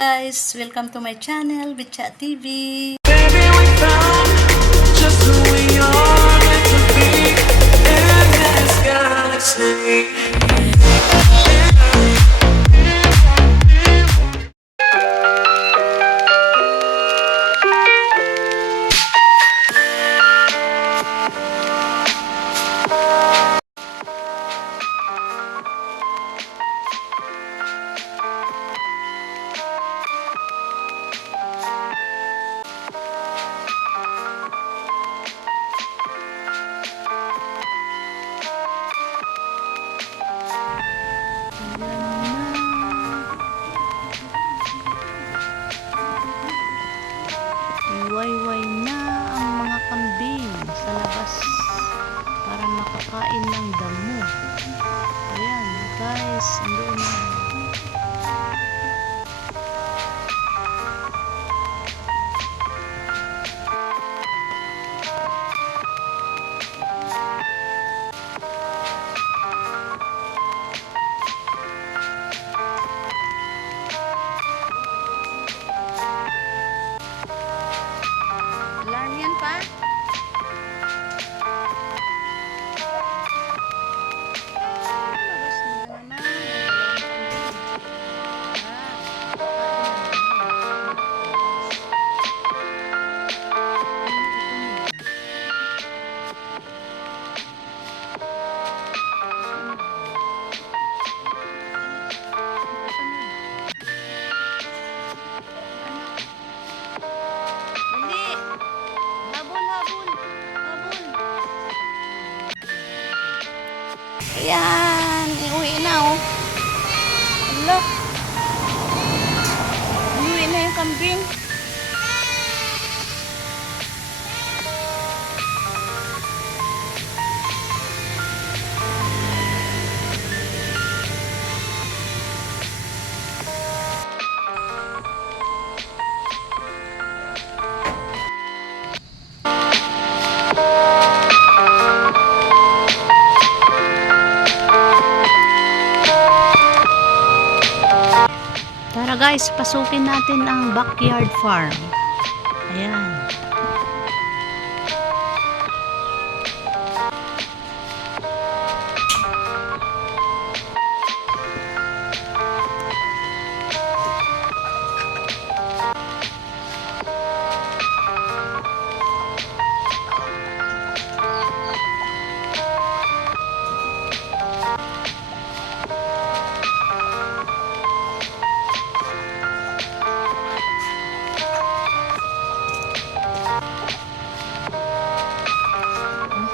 Guys, welcome to my channel, Bitchat TV. Baby, we found just who we are meant to be in this galaxy. Wayway na ang mga kambing sa labas para makakain ng damo. Ayan guys, andoon na. Alarm yan pa? Labas na naman. Dali! Habol, habol! Habol! Ayan! Iuwi na oh! Hala! Iuwi na yung kambing! Tara guys, pasukin natin ang backyard farm. Ayan.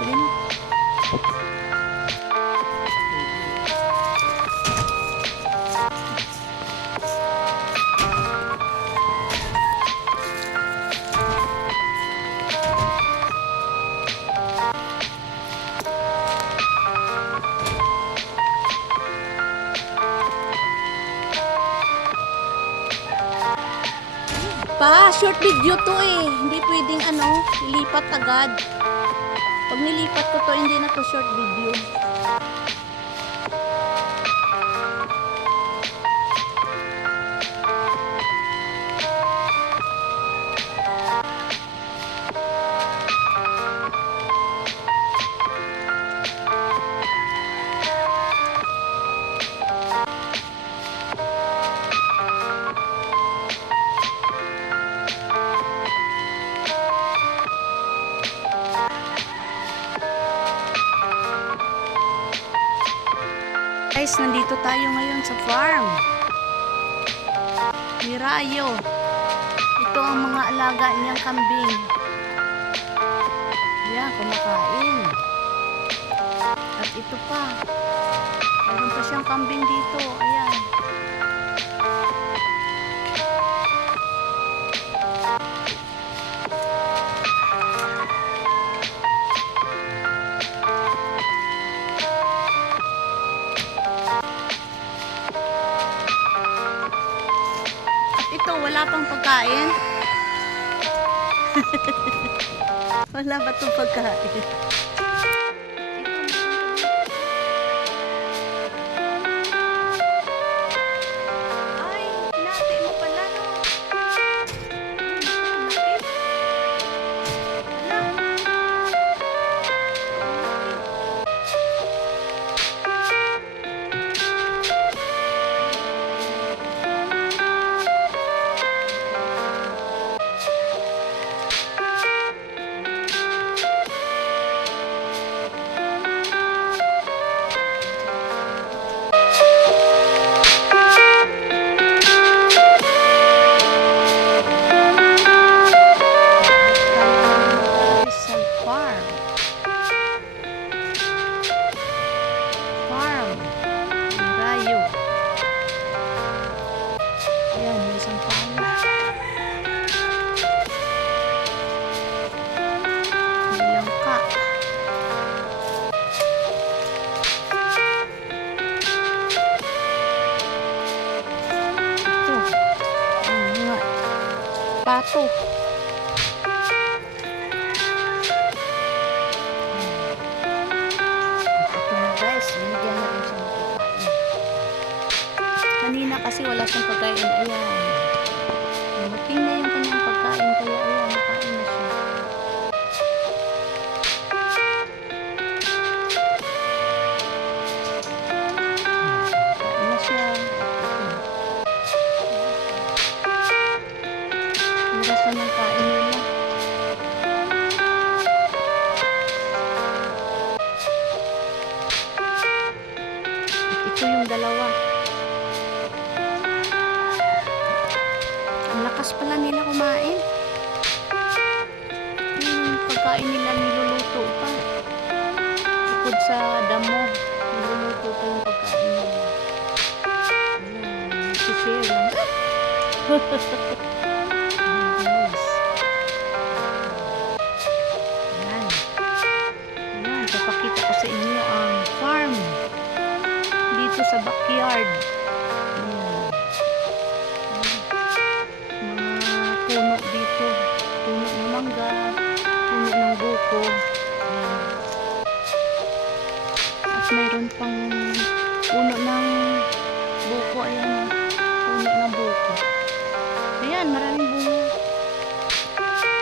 Sige na. Pa, short video to eh. Hindi pwedeng ilipat agad. Pag nilipat ko to, hindi na to short video. Guys, nandito tayo ngayon sa farm. Mirayo. Ito ang mga alaga niyang kambing. Yan, kumakain. At ito pa. Meron pa siyang kambing dito. Ayan. Ito, wala pang pagkain. Wala ba itong pagkain? Ay, pinati mo pala, no? Ayan, may isang palo. May langka. Ito. Ano nga? Pato. Ito na guys, binigyan na rin siya ng pagkain. Kanina kasi wala siyang pagkain. Ayan. Dumating na yung kanyang pagkain. Kaya ayan, nakain na siya. Kain na siya. Miras na ng kain nila. At ito yung dalawa. Ang lakas pala nila kumain. Yung pagkain nila niluluto pa. Bukod sa damo, niluluto pa yung pagkain nila. Ayan, nag-share lang. Ayan, guys. Ayan. Ayan, papakita ko sa inyo ang farm dito sa backyard. Ayan. Mga puno dito. Puno ng mangga, puno ng buko. Ayan. At mayroon pang puno ng buko. Ayan. Puno ng buko. Ayan, maraming bunga.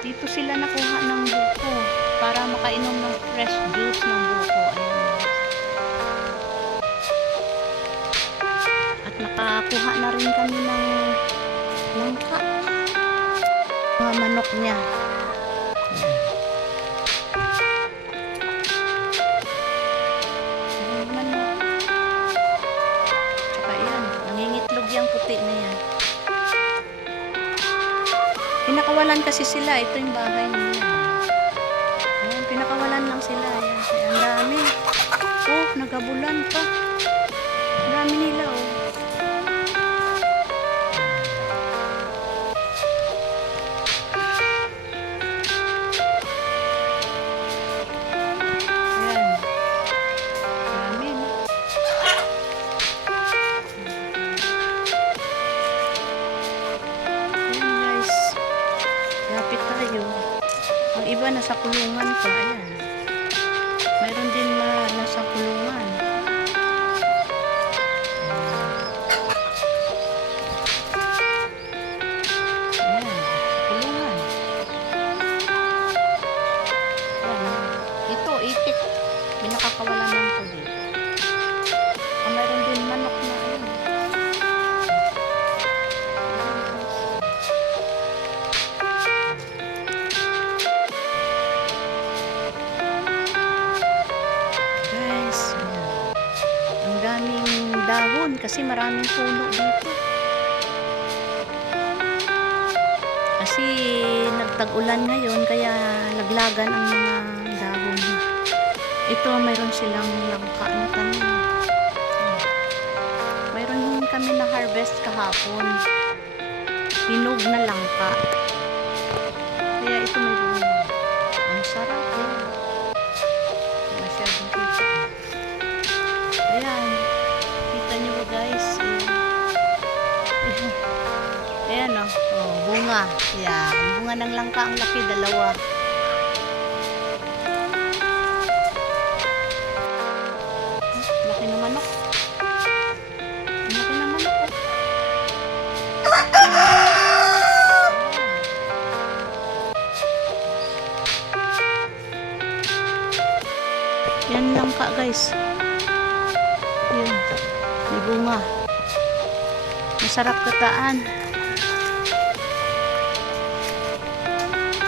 Dito sila nakuha ng buko para makainom ng fresh juice ng buko. Ayan. At nakakuha na rin kami ng langka. Mga manok niya. Ayan. Mga manok. Tsaka yan, nangingitlog yung puti na yan. Pinakawalan kasi sila. Ito yung bahay nila. Ayan, pinakawalan lang sila. Ayan, kaya ang dami. Oh, nagabulan pa. Ang dami nila, oh. Ayan. Dami, no? Ayan, guys. Lapit tayo. Ang iba nasa kulungan pa. Ayan. Mayroon din na nasa kulungan. Ayan, sa kulungan. Ayan. Ito, itik. Binakakawalan lang ko dito. Mayroon din manok na ayan. Guys, ayan. Ang daming dahon kasi maraming puno dito. Kasi nagtag-ulan ngayon kaya laglagan ang mga dahon. Ito mayroon silang langka na tanim. Mayroon kami na harvest kahapon. Hinog na langka. Kaya ito may bunga. Ang sarap yan. Masyadong kita. Ayan. Kita nyo ba guys? Ayan. Ayan o. Oh, bunga. Ayan. Bunga ng langka. Ang laki. Dalawa. Laki na manok. Laki na manok oh. Yan langka guys. Yan. May bunga. Masarap kataan.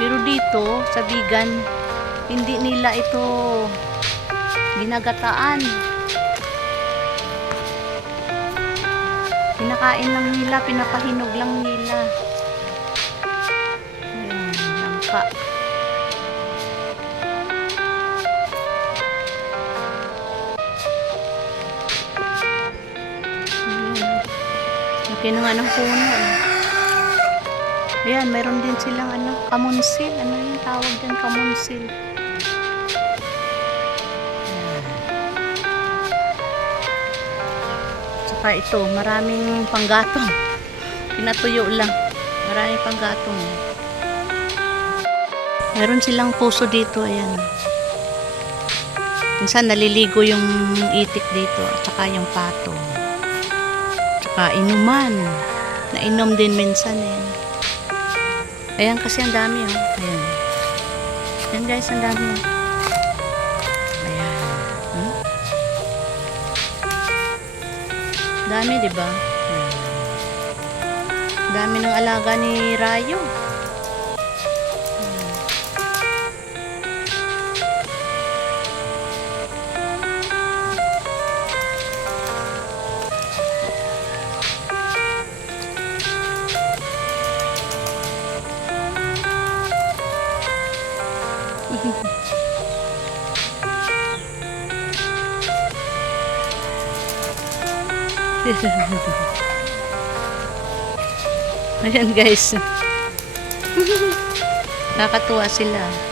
Pero dito sa Bigan, hindi nila ito ginagataan. Pinakain lang nila, pinapahinog lang nila. Ayan, langka. Ayan. Laki na nga ng puno. Ayan, meron din silang kamunsil. Ano yung tawag din, kamunsil? Ayan. Tsaka ito, maraming panggatong. Pinatuyo lang. Maraming panggatong. Meron silang puso dito, ayan. Minsan naliligo yung itik dito, at saka yung pato. Tsaka inuman. Nainom din minsan eh. Ayan kasi ang dami oh. Ayan. Ayan guys, ang dami oh. Ayan. Hmm? Dami, diba? Ayan. Dami ng alaga ni Rayo. Ayan guys. Nakakatuwa sila.